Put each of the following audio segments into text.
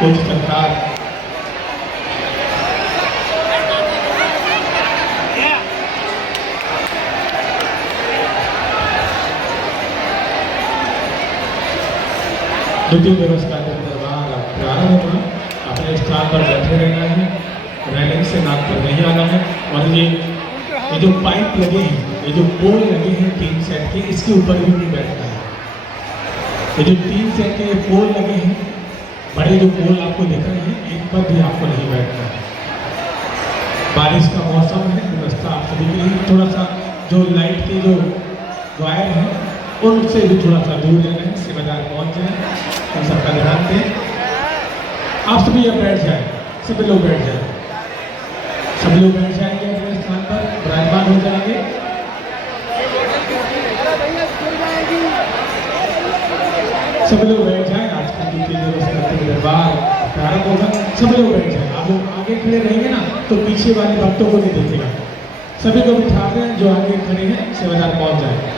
कुछ सरकार द्वितीय दिवस का दरबार प्रारंभ हुआ। अपने स्थान पर बैठे रहना है, रेलिंग से नाक पर नहीं आना है। और ये जो पाइप लगे हैं, ये जो पोल लगे हैं 3 सेट के, इसके ऊपर भी नहीं बैठना है। ये जो 3 सेट के पोल लगे हैं, बड़े जो पोल आपको दिख रहे हैं, इन पर भी आपको नहीं बैठना है। बारिश का मौसम है, व्यवस्था आप सभी के लिए थोड़ा सा जो लाइट के जो वायर हैं उनसे भी थोड़ा सा दूर रहना है। सेवादार पहुँच जाए, हम सबका ध्यान दें। आप सभी अब बैठ जाए, सभी लोग बैठ जाए, सभी लोग बैठ जाएंगे अपने स्थान पर, विराजमान हो जाएंगे। सभी लोग बैठ जाए। आज का द्वितीय दिवस का दरबार प्रारंभ होगा। सभी लोग बैठ जाए। आप लोग आगे खड़े रहेंगे ना तो पीछे वाले भक्तों को नहीं देखेगा। सभी को बिठा रहे हैं, जो आगे खड़े हैं सेवादार पहुंच जाए।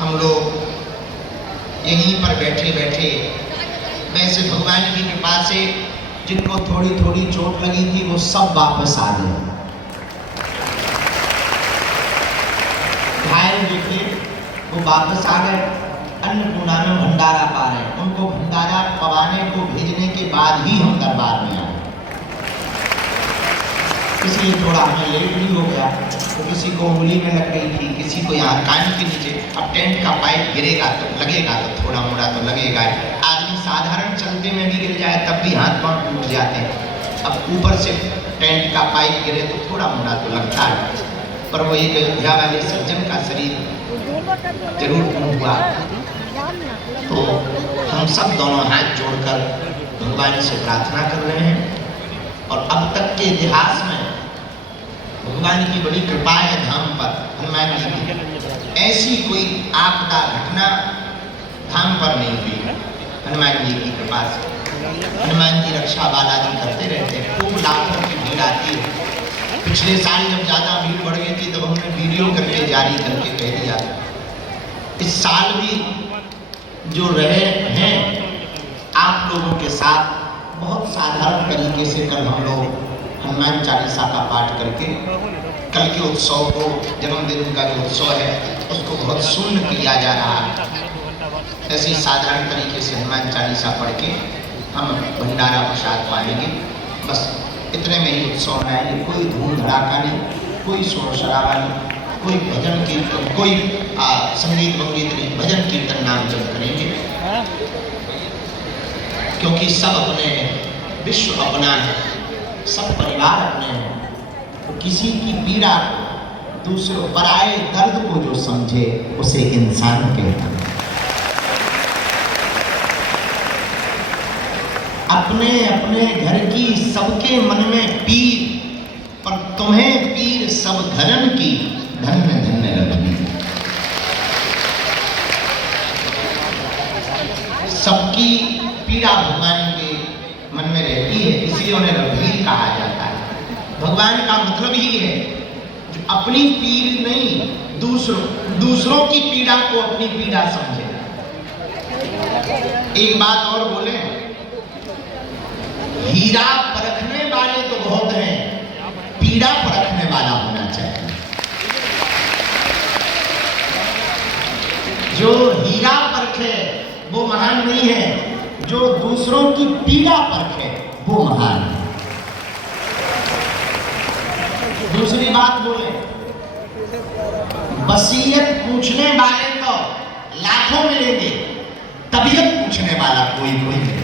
हम लोग यहीं पर बैठे बैठे वैसे भगवान की कृपा से जिनको थोड़ी थोड़ी चोट लगी थी वो सब वापस आ गए। घायल जो थे वो वापस आ गए। अन्नपूर्णा में भंडारा पा रहे हैं। उनको भंडारा पवाने को भेजने के बाद ही हम दरबार में आए, इसलिए थोड़ा हमें लेट भी हो गया। तो किसी को उंगली में लग गई थी, किसी को यहाँ कान के नीचे। अब टेंट का पाइप गिरेगा तो लगेगा, तो थोड़ा मोड़ा तो लगेगा। आदमी साधारण चलते में भी गिर जाए तब भी हाथ पांव टूट जाते हैं। अब ऊपर से टेंट का पाइप गिरे तो थोड़ा मोड़ा तो लगता है। पर वो एक अयोध्या वाले सज्जन का शरीर जरूर टूट हुआ। तो हम सब दोनों हाथ जोड़कर भगवान से प्रार्थना कर रहे हैं। और अब तक के इतिहास में भगवान की बड़ी कृपा है धाम पर, हनुमान जी की। ऐसी कोई आपदा घटना धाम पर नहीं हुई हनुमान जी की कृपा से। हनुमान जी रक्षा बालाजी करते रहते हैं। खूब लाखों की भीड़ आती है। पिछले साल जब ज़्यादा भीड़ बढ़ गई थी तब हमने वीडियो करके जारी करके कह दिया। इस साल भी जो रहे हैं आप लोगों के साथ बहुत साधारण तरीके से कल हम लोग हनुमान चालीसा का पाठ करके कल के उत्सव को, जन्मदिन का जो उत्सव है उसको बहुत सुन्न किया जा रहा है। ऐसे साधारण तरीके से हनुमान चालीसा पढ़ के हम भंडारा प्रसाद पाएंगे। बस इतने में ही उत्सव मनाएंगे। कोई धूम धड़ाका नहीं, कोई शोर शराबा नहीं, कोई भजन कीर्तन, कोई संगीत वंगीत नहीं, भजन कीर्तन नाम जप करेंगे। क्योंकि सब अपने विश्व अपना है, सब परिवार अपने हैं। तो किसी की पीड़ा को, दूसरों पराये दर्द को जो समझे उसे इंसान कहता है। अपने अपने घर की सबके मन में पीर, पर तुम्हें पीर सब घरन की, धन्य धन्य रघुवीर। सबकी पीड़ा भगवान के मन में रहती है, इसलिए उन्हें रघुवीर कहा जाता है। भगवान का मतलब ही है जो अपनी पीड़ नहीं, दूसरों की पीड़ा को अपनी पीड़ा समझे। एक बात और बोले, हीरा परखने वाले तो बहुत हैं, पीड़ा परखने वाला होना चाहिए। जो हीरा परखे वो महान नहीं है, जो दूसरों की पीड़ा परखे वो महान है। दूसरी बात बोले, वसीयत पूछने वाले तो लाखों मिलेंगे, तबीयत पूछने वाला कोई कोई मिलेगा।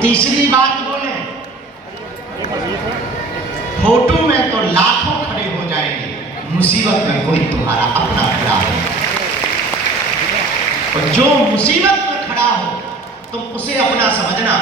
तीसरी बात बोले, फोटो में तो लाखों खड़े हो जाएंगे, मुसीबत में कोई तुम्हारा अपना खड़ा हो। और जो मुसीबत में खड़ा हो तुम उसे अपना समझना।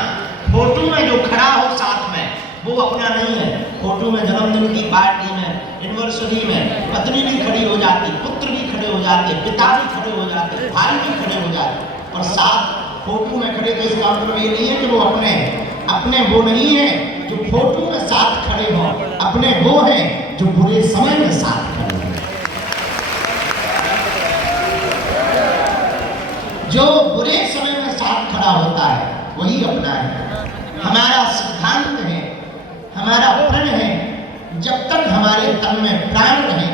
फोटो में जो खड़ा हो साथ में वो अपना नहीं है। फोटो में जन्मदिन की पार्टी में, एनिवर्सरी में पत्नी भी खड़ी हो जाती, पुत्र भी खड़े हो जाते, पिता भी खड़े हो जाते, भाई भी खड़े हो जाते, और साथ फोटो में खड़े। तो इसका मतलब ये नहीं है कि वो अपने वो नहीं है जो फोटो में साथ खड़े हों। अपने वो हैं जो बुरे समय में साथ खड़े हैं। जो बुरे समय में साथ खड़ा होता है वही अपना है। हमारा सिद्धांत है, हमारा प्रण है, जब तक हमारे तन में प्राण रहे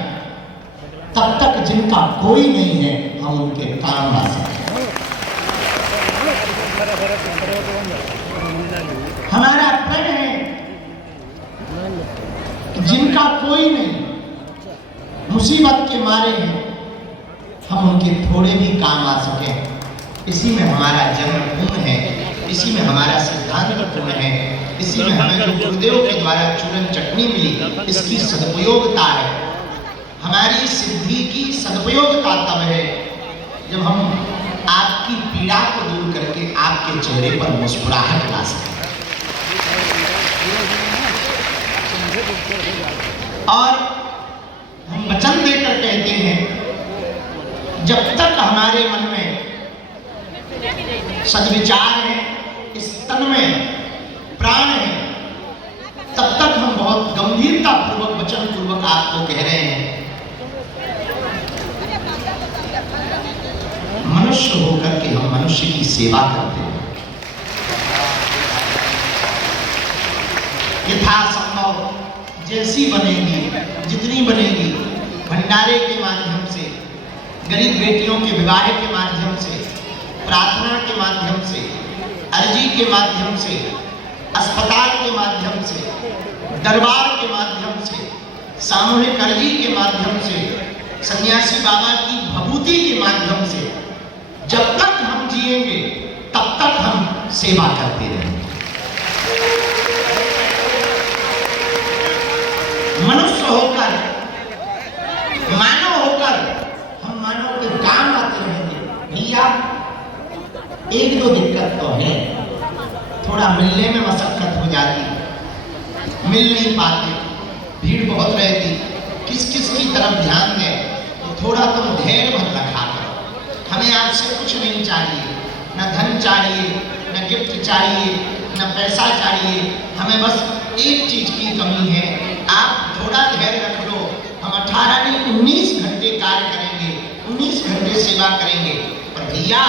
तब तक जिनका कोई नहीं है हम उनके काम आ सकते हैं। हमारा प्रण है कि जिनका कोई नहीं, मुसीबत के मारे हैं, हम उनके थोड़े भी काम आ सकें। इसी में हमारा जन्म पूर्ण है, इसी में हमारा सिद्धांत पूर्ण है, इसी में हमें जो गुरुदेव के द्वारा चूरन चटनी मिली इसकी सदुपयोगता है। हमारी सिद्धि की सदुपयोगता तब है जब हम आपकी पीड़ा को दूर करके आपके चेहरे पर मुस्कुराहट ला सकें। और हम वचन देकर कहते हैं जब तक हमारे मन में सद्विचार है, इस तन में प्राण है, तब तक हम बहुत गंभीरता पूर्वक वचन पूर्वक आपको कह रहे हैं। मनुष्य होकर के हम मनुष्य की सेवा करते हैं। यथासंभव जैसी बनेगी, जितनी बनेगी, भंडारे के माध्यम से, गरीब बेटियों के विवाह के माध्यम से, प्रार्थना के माध्यम से, अर्जी के माध्यम से, अस्पताल के माध्यम से, दरबार के माध्यम से, सामूहिक अर्जी के माध्यम से, सन्यासी बाबा की भभूति के माध्यम से, जब तक हम जिएंगे तब तक हम सेवा करते रहेंगे। मनुष्य होकर, मानव होकर हम मानव के काम आते रहेंगे। भैया एक दो दिक्कत तो है, थोड़ा मिलने में मशक्कत हो जाती, मिल नहीं पाते, भीड़ बहुत रहती, किस किस की तरफ ध्यान दें, तो थोड़ा तुम धैर्य भर रखा करो। हमें आपसे कुछ नहीं चाहिए, न धन चाहिए, न गिफ्ट चाहिए, न पैसा चाहिए, हमें बस एक चीज की कमी है, आप थोड़ा धैर्य रख लो। हम 18 नहीं 19 घंटे कार्य करेंगे, 19 घंटे सेवा करेंगे, पर भैया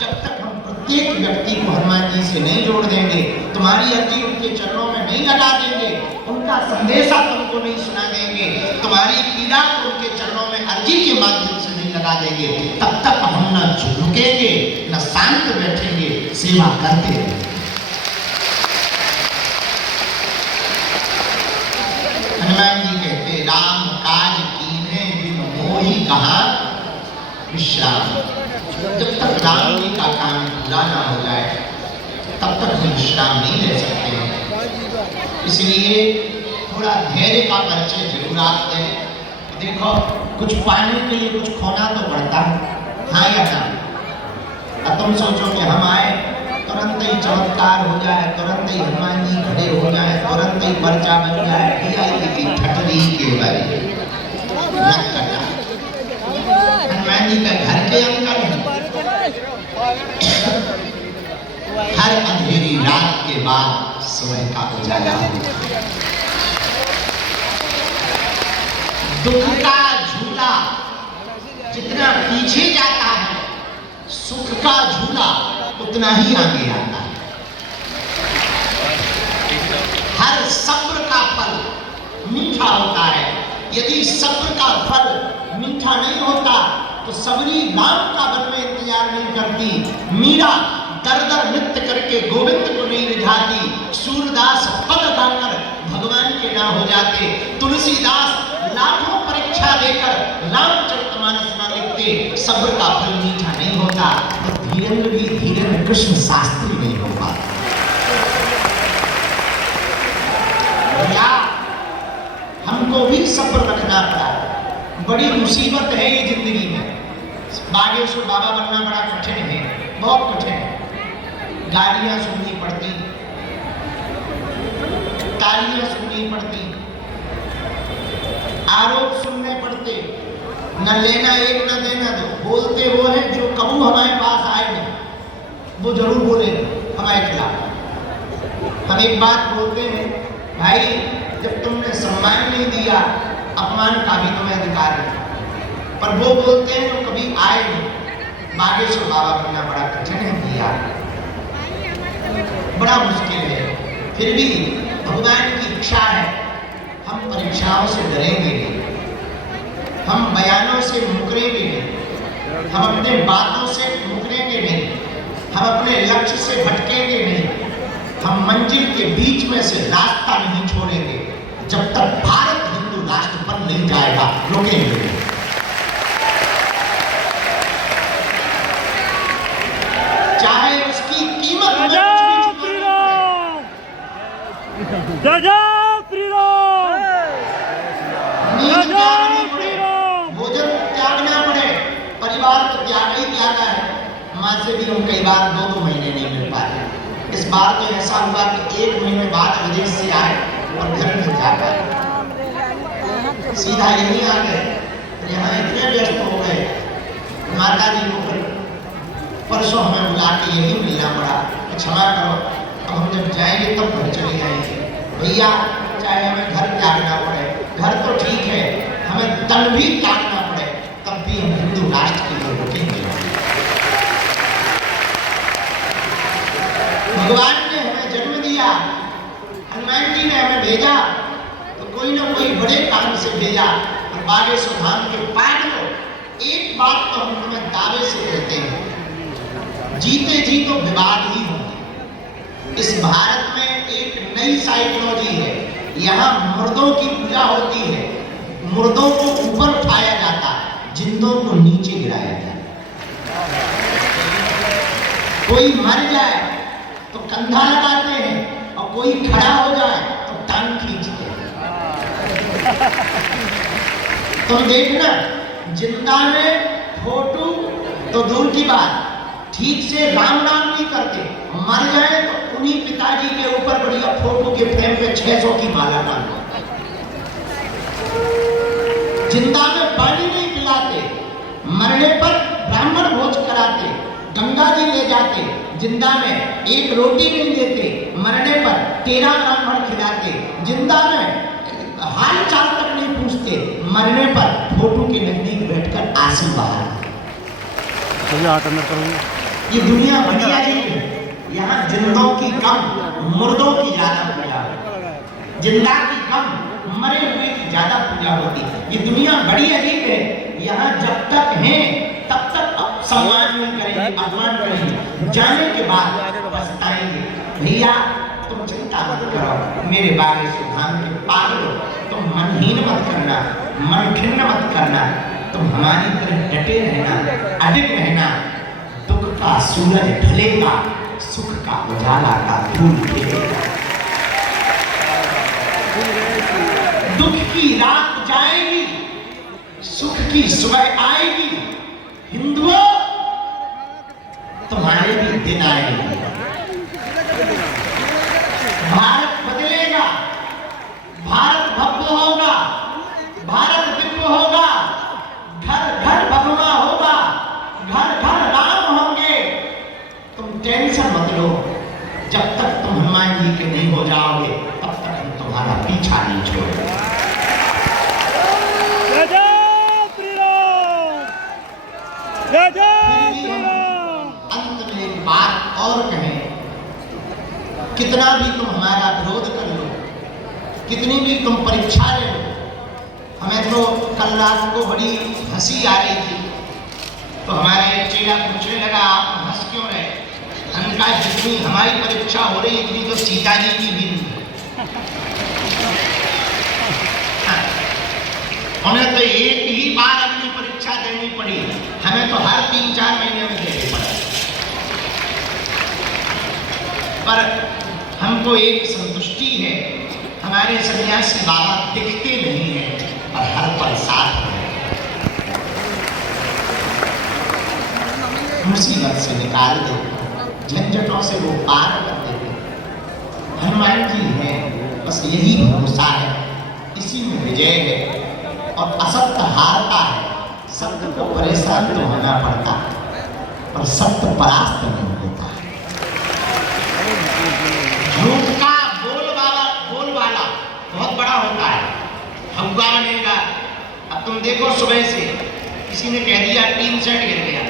जब तक हम प्रत्येक व्यक्ति को हनुमान जी से नहीं जोड़ देंगे, तुम्हारी अर्जी उनके चरणों में नहीं लगा देंगे, उनका संदेशा तुमको नहीं सुना देंगे, तुम्हारी पीड़ा को उनके चरणों में अर्जी के माध्यम से नहीं लगा देंगे, तब तक हम न झुकेंगे न शांत बैठेंगे, सेवा करते रहेंगे। हनुमान जी कहते राम काज कीन्हे बिन मोहि कहा विश्राम। जब तक राम जी का काम पूरा ना हो जाए तब तक हम विश्राम नहीं ले सकते हैं। इसलिए थोड़ा धैर्य का परिचय जरूर आप दें। देखो कुछ पाने के लिए कुछ खोना तो पड़ता है, हाँ या ना? अब तुम सोचो कि हम आए तुरंत ही चमत्कार हो जाए, तुरंत ही हनुमान जी खड़े हो जाए, तुरंत ही पर्चा बन जाए, ठटरी के बारे हनुमान जी का घर के अंकल है। हर अंधेरी रात के बाद सुबह का उजाला होता है। दुख का झूला जितना पीछे जाता है, सुख का झूला उतना ही आगे आता है। हर सब्र का फल मीठा होता है। यदि सब्र का फल मीठा नहीं होता तो सबरी राम का वन में इंतजार नहीं करती, मीरा दर दर नृत्य करके गोविंद को नहीं रिझाती, सूरदास पद गाकर भगवान के ना हो जाते, तुलसीदास लाखों परीक्षा देकर रामचरितमानस ना लिखते। सब्र का फल मीठा नहीं होता तो धीरेन्द्र भी धीरेन्द्र कृष्ण शास्त्री नहीं हो पाता। हमको भी सब्र रखना पड़ा, बड़ी मुसीबत है ये जिंदगी में। बागेश्वर बाबा बनना बड़ा कठिन है, बहुत कठिन है। गालियां सुननी पड़ती, तालियां सुननी पड़ती, आरोप सुनने पड़ते, न लेना एक न देना दो। बोलते वो है जो कबू हमारे पास आए नहीं, वो जरूर बोले हमारे खिलाफ। हम एक बात बोलते हैं, भाई जब तुमने सम्मान सम्मान नहीं दिया, अपमान का भी तुम्हें अधिकार है। पर वो बोलते हैं तो कभी आए नहीं। बागेश्वर बाबा बनना बड़ा कठिन है भैया, बड़ा मुश्किल है। फिर भी भगवान की इच्छा है, हम परीक्षाओं से डरेंगे नहीं, हम बयानों से मुकरेंगे नहीं, हम अपने बातों से मुकरेंगे नहीं, हम अपने लक्ष्य से भटकेंगे नहीं, हम मंजिल के बीच में से रास्ता नहीं छोड़ेंगे जब तक भारत हिंदू राष्ट्र बन नहीं जाएगा, रुकेंगे नहीं। चाहे उसकी कीमत में नींद त्यागनी पड़े, भोजन त्यागना पड़े, परिवार तो त्याग ही त्यागा है। माँ से भी हम कई बार 2-2 महीने नहीं मिल पाते। इस बार तो ऐसा हुआ कि 1 महीने बाद विदेश से आए और घर नहीं जा पाए, सीधा यहीं आ गए। यहाँ इतने व्यस्त हो गए, माता जी को परसों हमें बुला के यही मिलना पड़ा, क्षमा करो, अब हम जब जाएंगे तब घर चले जाएंगे। भैया चाहे हमें घर त्यागना पड़े, घर तो ठीक है, हमें तन भी त्यागना पड़े, तब भी हम हिंदू राष्ट्र के लिए रुकेंगे। भगवान ने हमें जन्म दिया, हनुमान जी ने हमें भेजा, तो कोई ना कोई बड़े काम से भेजा। और बागेश्वर धाम के पाठ लो, एक बात तो हम तुम्हें दावे से कहते हैं, जीते जी तो विवाद ही होंगे। इस भारत में एक नई साइकोलॉजी है, यहाँ मुर्दों की पूजा होती है, मुर्दों को ऊपर उठाया जाता, जिंदों को नीचे गिराया जाता। कोई मर जाए तो कंधा लगाते हैं और कोई खड़ा हो जाए तो टांग खींचते हैं। तुम देखना, जिंदा में फोटो तो दूर की बात, ठीक से राम नाम नहीं करते, मर जाए तो उन्हीं पिताजी के ऊपर बढ़िया फोटो के फ्रेम पे 600 की माला डालते। जिंदा में पानी नहीं पिलाते, मरने पर ब्राह्मण भोज कराते, गंगा जी ले जाते, जिंदा में एक रोटी नहीं देते, मरने पर 13 ब्राह्मण खिलाते, जिंदा में हाल चाल तक नहीं पूछते, मरने पर फोटो के नजदीक बैठकर आंसू बहाते। ये दुनिया बढ़िया जी है, यहाँ जिंदों की कम, मुर्दों की ज्यादा पूजा होती, जिंदा की कम, मरे हुए की ज्यादा पूजा होती। ये दुनिया बड़ी अजीब है, यहाँ जब तक हैं तब तक सम्मान नहीं करेंगे, अपमान करेंगे, जाने के बाद पछताएंगे। भैया तुम चिंता मत करो, मेरे बागेश्वर धाम के पागलों, तुम मनहीन मत करना, मन खिन्न मत करना, तुम हमारी तरह डटे रहना, अडिग रहना। दुख का सूरज ढलेगा, सुख का उजाला का धूल खिलेगा। दुख की रात जाएगी, सुख की सुबह आएगी। हिंदुओं, तुम्हारे भी दिन आएंगे। भारत बदलेगा, भारत भव्य होगा, भारत दिव्य होगा, घर घर भगवा होगा, घर घर राम होंगे। तुम टेंशन मत लो, जब तक तुम हनुमान जी के नहीं हो जाओगे तब तक हम तुम्हारा पीछा नहीं छोड़ेंगे। अंत में एक बात और कहें, कितना भी तुम हमारा विरोध कर लो, कितनी भी तुम परीक्षा ले लो, हमें तो कल रात को बड़ी हंसी आ रही थी, तो हमारा एक चेला पूछने लगा, आप हंस क्यों रहे? हमने कहा, जितनी हमारी परीक्षा हो रही इतनी तो सीता जी की भी नहीं। उन्हें तो एक ही बार अपनी परीक्षा देनी पड़ी, हमें तो हर 3-4 महीने में देनी पड़ी। पर हमको एक संतुष्टि है, हमारे सन्यासी बाबा दिखते नहीं है और हर पल साथ हैं। मुसीबत से निकाल देते, झंझटों से वो पार कर देते। हनुमान जी हैं, बस यही भरोसा है, इसी में विजय है। और असत्य हारता है, सत्य को परेशान तो होना पड़ता है, पर सत्य परास्त नहीं होता। झूठ का बोलबाला बहुत बड़ा होता है, हवा बनेगा। अब तुम देखो सुबह से किसी ने कह दिया टीन सेट गिर गया,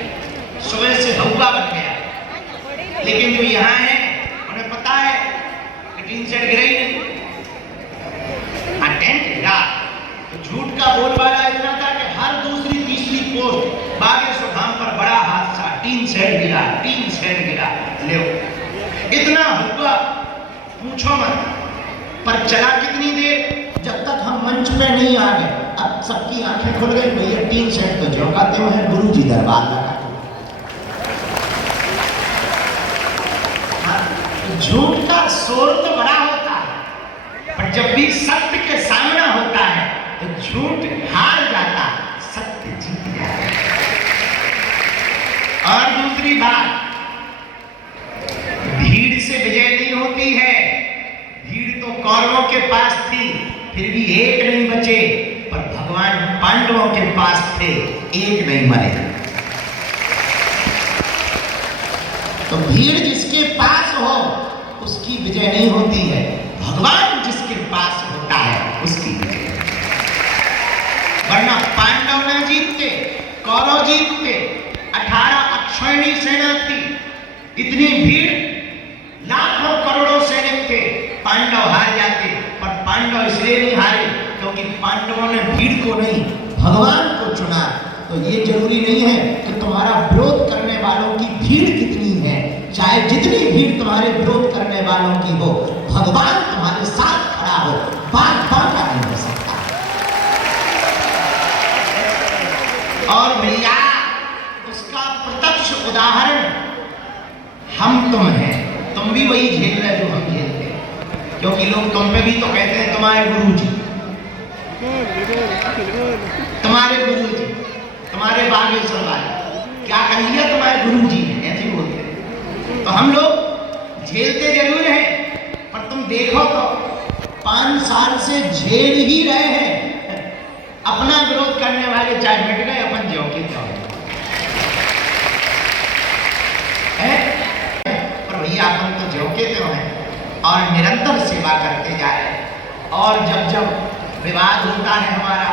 सुबह से हवा बन गया, लेकिन जो यहाँ है उन्हें पता है कि टीन सेट गिरा ही नहीं, टेंट गिरा। तो झूठ का बोलबाला इतना था कि हर दूसरी तीसरी पोस्ट बागेश्वर धाम पर बड़ा हादसा, टीन सेट गिरा, टीन सेट गिरा। ले इतना हुआ पूछो मत। पर चला कितनी देर, जब तक हम मंच पे नहीं आ गए। अब सबकी आंखें खुल गई, भैया टीन सेट तो झोंकाते हुए हैं, गुरु जी दरबार लगा। झूठ का शोर तो बड़ा होता है, पर जब भी सत्य के सामना होता है तो झूठ हार जाता, सत्य जीत जाता। और दूसरी बात, भीड़ से विजय नहीं होती है। भीड़ तो कौरवों के पास थी, फिर भी एक नहीं बचे, पर भगवान पांडवों के पास थे, एक नहीं मरे। तो भीड़ जिसके पास हो उसकी विजय नहीं होती है, भगवान जिसके पास होता है उसकी विजय। वरना पांडव न जीतते, कौरव जीतते। 18 अक्षौहिणी सेना थी, इतनी भीड़, लाखों करोड़ों सैनिक थे, पांडव हार जाते। पर पांडव इसलिए नहीं हारे क्योंकि पांडवों ने भीड़ को नहीं, भगवान को चुना। तो ये जरूरी नहीं है कि तुम्हारा विरोध करने वालों की भीड़ कितनी है, चाहे जितनी भीड़ तुम्हारे विरोध करने वालों की हो, भगवान तुम्हारे साथ खड़ा हो, बात बांका नहीं हो सकता। और भैया उसका प्रत्यक्ष उदाहरण हम तुम हैं। तुम भी वही झेल रहे जो हम झेलते हैं, क्योंकि लोग तुम पे भी तो कहते हैं तुम्हारे गुरुजी, तुम्हारे गुरुजी, तुम्हारे बागेश्वर वाले क्या कर लिया तुम्हारे गुरुजी ने, ऐसे बोलते हैं। तो हम लोग झेलते जरूर हैं, पर तुम देखो तो 5 साल से झेल ही रहे हैं। अपना विरोध करने वाले चाहे मिट गए, अपन जो के तो भैया अपन तो झोंके तो हैं और निरंतर सेवा करते जा रहे हैं। और जब जब विवाद होता है हमारा,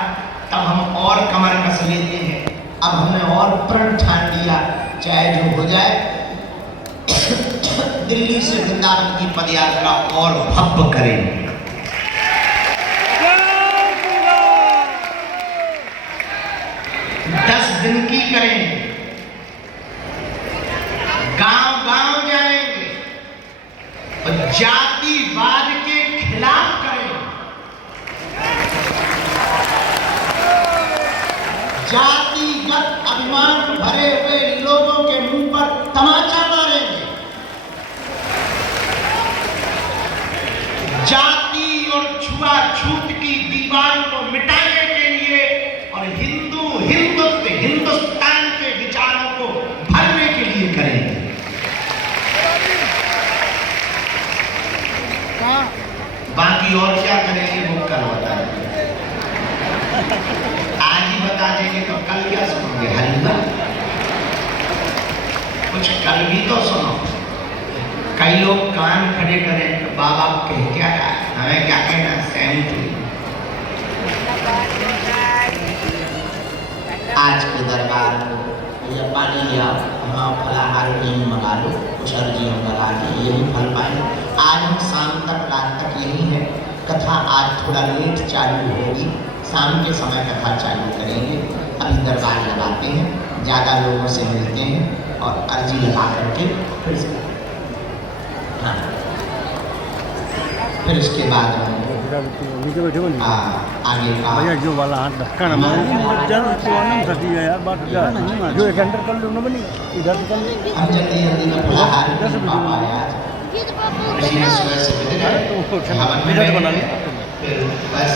तब हम और कमर कस लेते हैं। अब हमने और प्रण ठान लिया, चाहे जो हो जाए, दिल्ली से वृंदावन की पदयात्रा और भव्य करेंगे। 10 दिन की करेंगे, गांव गांव जाएंगे और जातिवाद के खिलाफ करेंगे। जातिगत अभिमान भरे हुए लोगों के मुंह पर तमाचा मारेंगे। जाति और छुआछूत की दीवार को मिटाने के लिए और हिंदुत्व, हिंदुस्तान के विचारों को भरने के लिए करेंगे। बाकी और क्या करेंगे वो कल बताएंगे। आज ही बता देंगे तो कल क्या सुनोगे, हलवा? कुछ कल भी तो सुनो। कई लोग कान खड़े करें तो बाबा कह क्या रहा है, हमें क्या कहना, सहमत हुई। आज के दरबार को ये पानी लिया, हाँ फलाहार यहीं मंगा लो, कुछ अर्जियों लगा के यही फल पाएंगे। आज हम शाम तक, रात तक यही है। कथा आज थोड़ा लेट चालू होगी, शाम के समय कथा चालू करेंगे। अभी दरबार लगाते हैं, ज़्यादा लोगों से मिलते हैं और अर्जी लगा करके फिर उसके बाद आगे का जो वाला हाथ धक्का ना यार, जो एक एंटर कर लो ना बनी इधर से कर। हम जल्दी जल्दी में फलाहार पापा यार सुबह से बिद गए, हवन में बना लिया। फिर बस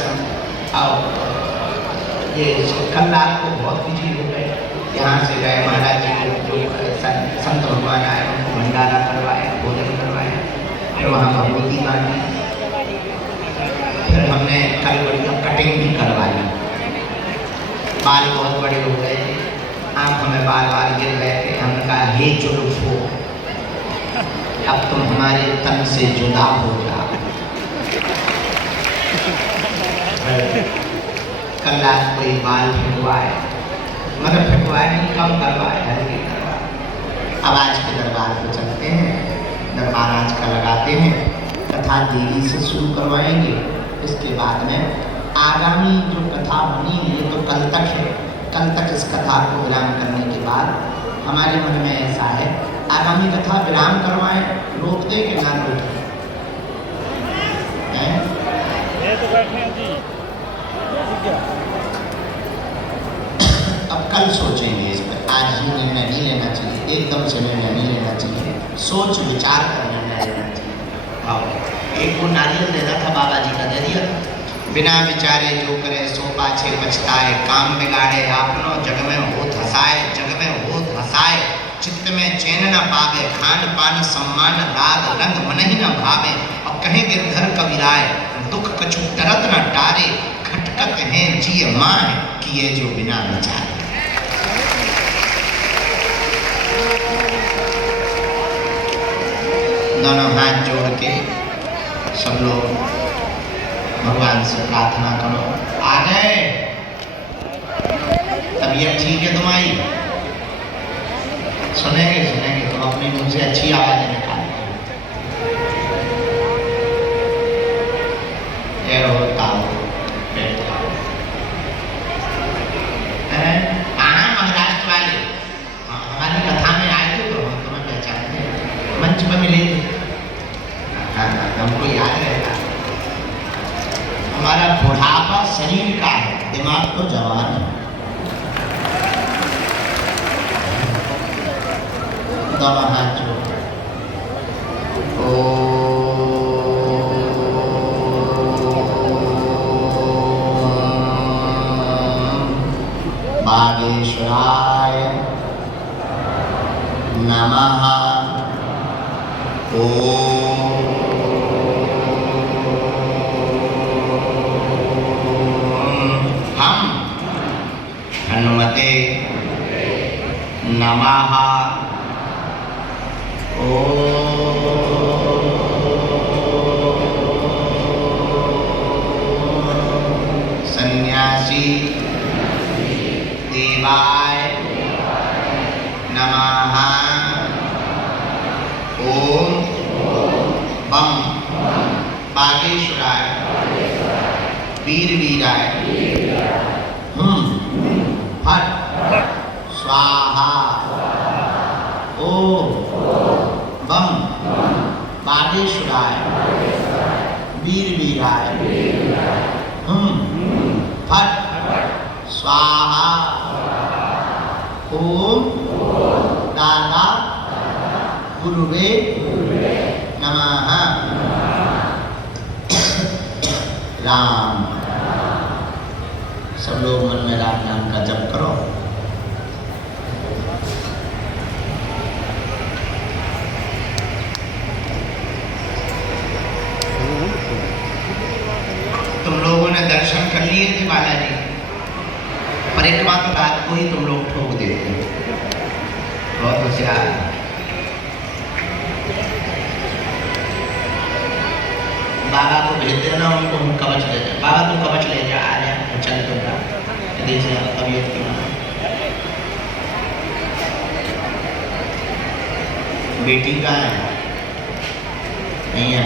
आओ, ये कल रात को बहुत बिजी हो गए। यहाँ से गए महाराज जी को, जो संत भगवान आए उनको भंडारा करवाया, भोजन करवाया, फिर वहाँ भगवती बांधी। फिर हमने कल बढ़िया कटिंग भी करवाई। बाल बहुत बड़े हो गए थे, आँख में बार बार गिर रहे थे। हमने कहा हे जुल्फो, अब तुम हमारे तन से जुदा हो जाओ। कल रात कोई बाल फेंकवाए, मगर फेंकवाए नहीं, कम करवाए, हल्के करवाए। अब आज के दरबार पे चलते हैं, दरबार आज का लगाते हैं, कथा देरी से शुरू करवाएंगे। इसके बाद में आगामी जो कथा होनी है ये तो कल तक है, कल तक इस कथा को विराम करने के बाद हमारे मन में ऐसा है आगामी कथा विराम करवाएं, रोक दे कि ना रोक दें? ये तो बैठे हैं जी, ठीक है। अब कल सोचेंगे इस पर, आज ही निर्णय नहीं लेना चाहिए, एकदम से निर्णय नहीं लेना चाहिए, सोच विचार कर निर्णय लेना चाहिए। आओ, एक वो नारियल देना था बाबा जी का, दे दिया। बिना विचारे जो करे सो पाछे पछताए, काम बिगाड़े आपनो जग में होत हसाए, जग में होत हसाए, चित्त में चैन न पावे, खान पान सम्मान राग रंग मन ही न भावे, और कहे गिरधर कविराय दुख कछु तरत न टारे, खटकत हैं जिय मान किए जो बिना विचारे। दोनों हाथ जोड़ के सब लोग भगवान से प्रार्थना करो। आ गए? तबीयत ठीक है तुम्हारी? सुनेंगे सुनेंगे, तुम अपनी मुंह से अच्छी आवाजें निकालो। ये होता हो महाराष्ट्र वाले हमारी कथा में आए थे तो हम तुम्हें पहचानते हैं, मंच पर मिले थे। हमको याद रहता, हमारा बुढ़ापा शरीर का है, दिमाग तो जवान है। दोनों हाथ जोड़ बागेश्वराय नमः। हम हनुमते नमः। सन्यासी देवाय नमः। ओम बम बागेश्वराय वीर वीराय फट स्वाहा। ओम बम बागेश्वराय वीर वीराय फट स्वाहा। ओम दादा गुरुवे नमः। राम। सब लोग मन में राम नाम का जप करो। तुम लोगों ने दर्शन कर लिए थे बालाजी, परिक्रमा तो रात को ही तुम लोग ठोक देते हो, बहुत होशियार। बाबा को भेज देना, उनको हम कवच ले जाए। बाबा तू कवच ले जा, आ जा, चल तुम देखिए तबीयत की माँ। बेटी का है नहीं है?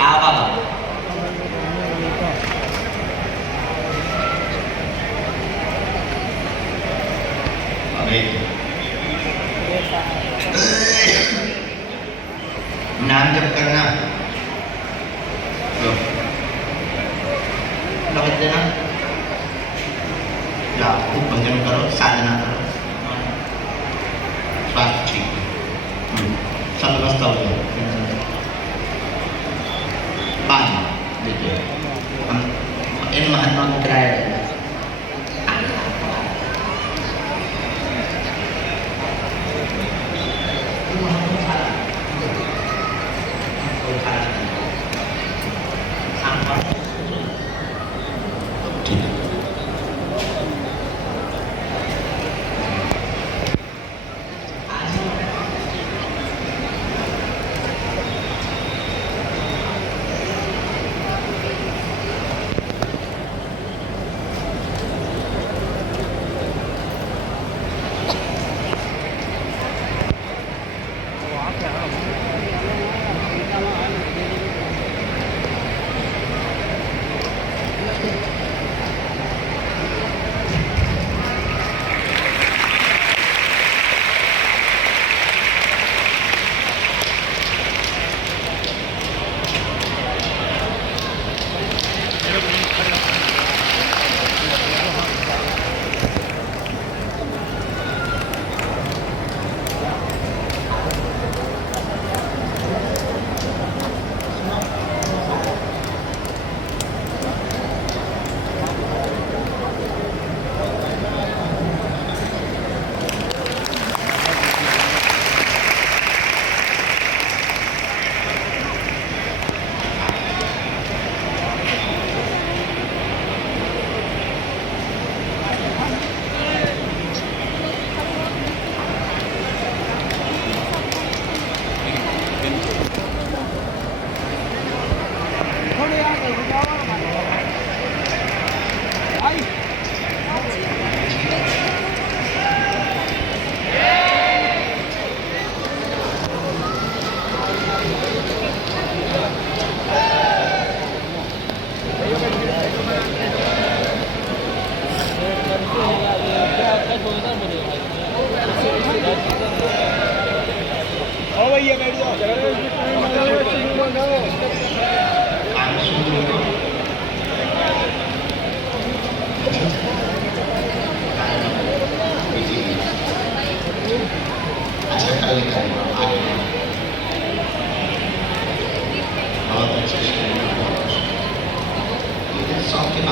आ बाबा नाम जप करना, नवज देना, जाओ खूब भजन करो, साधना करो, स्वास्थ्य ठीक है, सब व्यवस्था हो जाए। बाद देखिए हम इन महात्मा को किराया देना।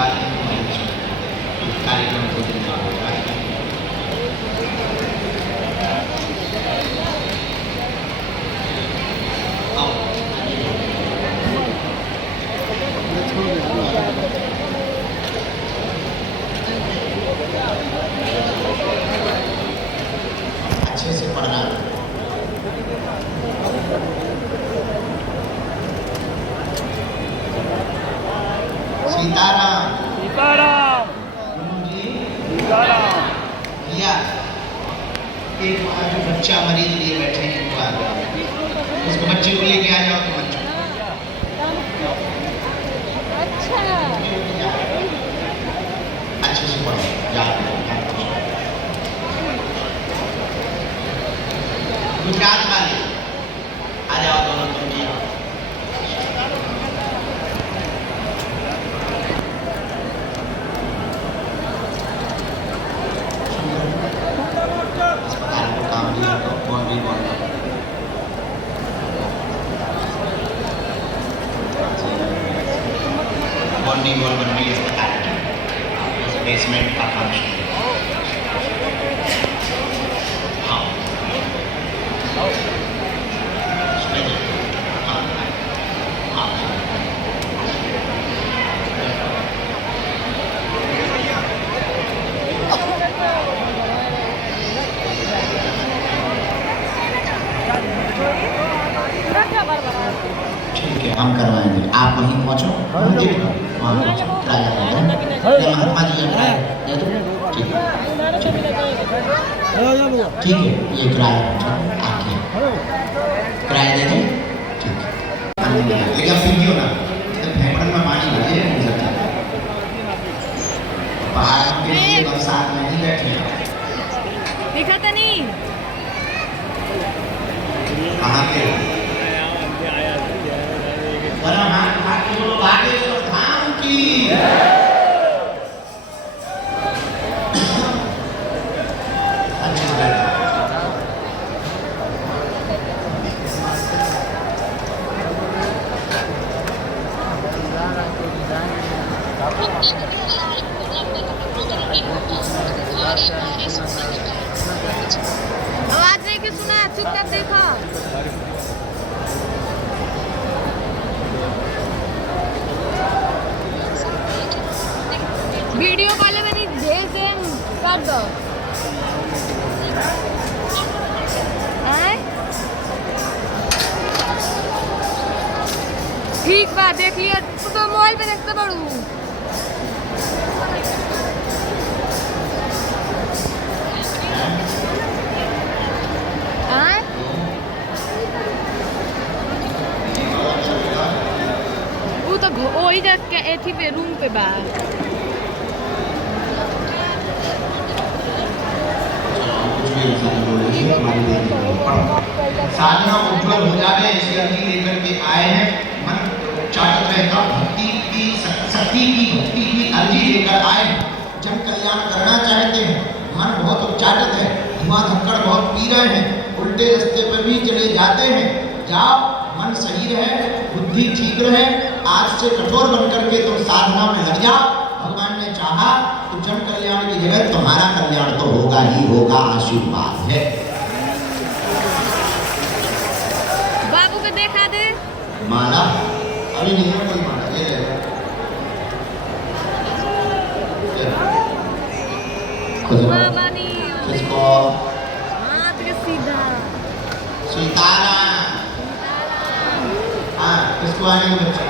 बात नहीं मंच कार्यक्रम को दिखा अच्छे से पढ़ना। सीताराम सीताराम जी सीताराम। भैया एक वहाँ जो बच्चा मरीज लिए बैठे हैं इनको आ जाओ, उसको बच्चे को लेके आ जाओ तो बच्चों अच्छे से पढ़ो याद रखो। गुजरात वाले आ जाओ दोनों तुम भी आओ। अस्पताल को काम दिया तो कौन भी बोल रहा बॉन्डिंग वॉल बन रही है अस्पताल की, बेसमेंट का काम शुरू। हाँ उसमें जो हाँ हाँ ठीक है हम करवाएंगे। आप वहीं पहुँचो, हम देख लो वहाँ पहुँचो, किराया हो गया महात्मा जी का किराया दे दो। ठीक है ठीक है ये किराया पहुँचो आके किराया दे दें। ठीक है लेकिन आप पिघियो ना, जब फेफड़े में पानी भरे नहीं सकता। बाहर के लिए बरसात में नहीं बैठे दिखा तो नहीं। कहाँ पे बड़ा हाथ हाथ को लोग आगे तो धाम की अच्छा लगा। आवाज नहीं कि सुना, चुपचाप देखा। वीडियो कॉल में नहीं भेज दे, कर दो। ठीक बात देख लिया तो मोबाइल पे देखते पड़ू। वो तो वही जा के एथी पे रूम पे बाहर। साधना उज्जवल हो जावे इसलिए अर्जी लेकर के आए हैं। मन चाटत रहता भक्ति की शक्ति की भक्ति की अर्जी लेकर आए हैं। जन कल्याण करना चाहते हैं, मन बहुत उच्चाटत है, धुआं धक्कड़ बहुत पी रहे हैं, उल्टे रास्ते पर भी चले जाते हैं। जाओ मन सही रहे, बुद्धि ठीक रहे, आज से कठोर बनकर के तुम साधना में लग जाओ। भगवान ने चाहा तो जन कल्याण की जगह तुम्हारा कल्याण तो होगा ही होगा, आशीर्वाद है। बाबू को देखा दे माला अभी नहीं है कोई माला, ये ले लो। बाबा नहीं किसको? हाथ के सीधा। सीताराम। हाँ किसको आने बच्चे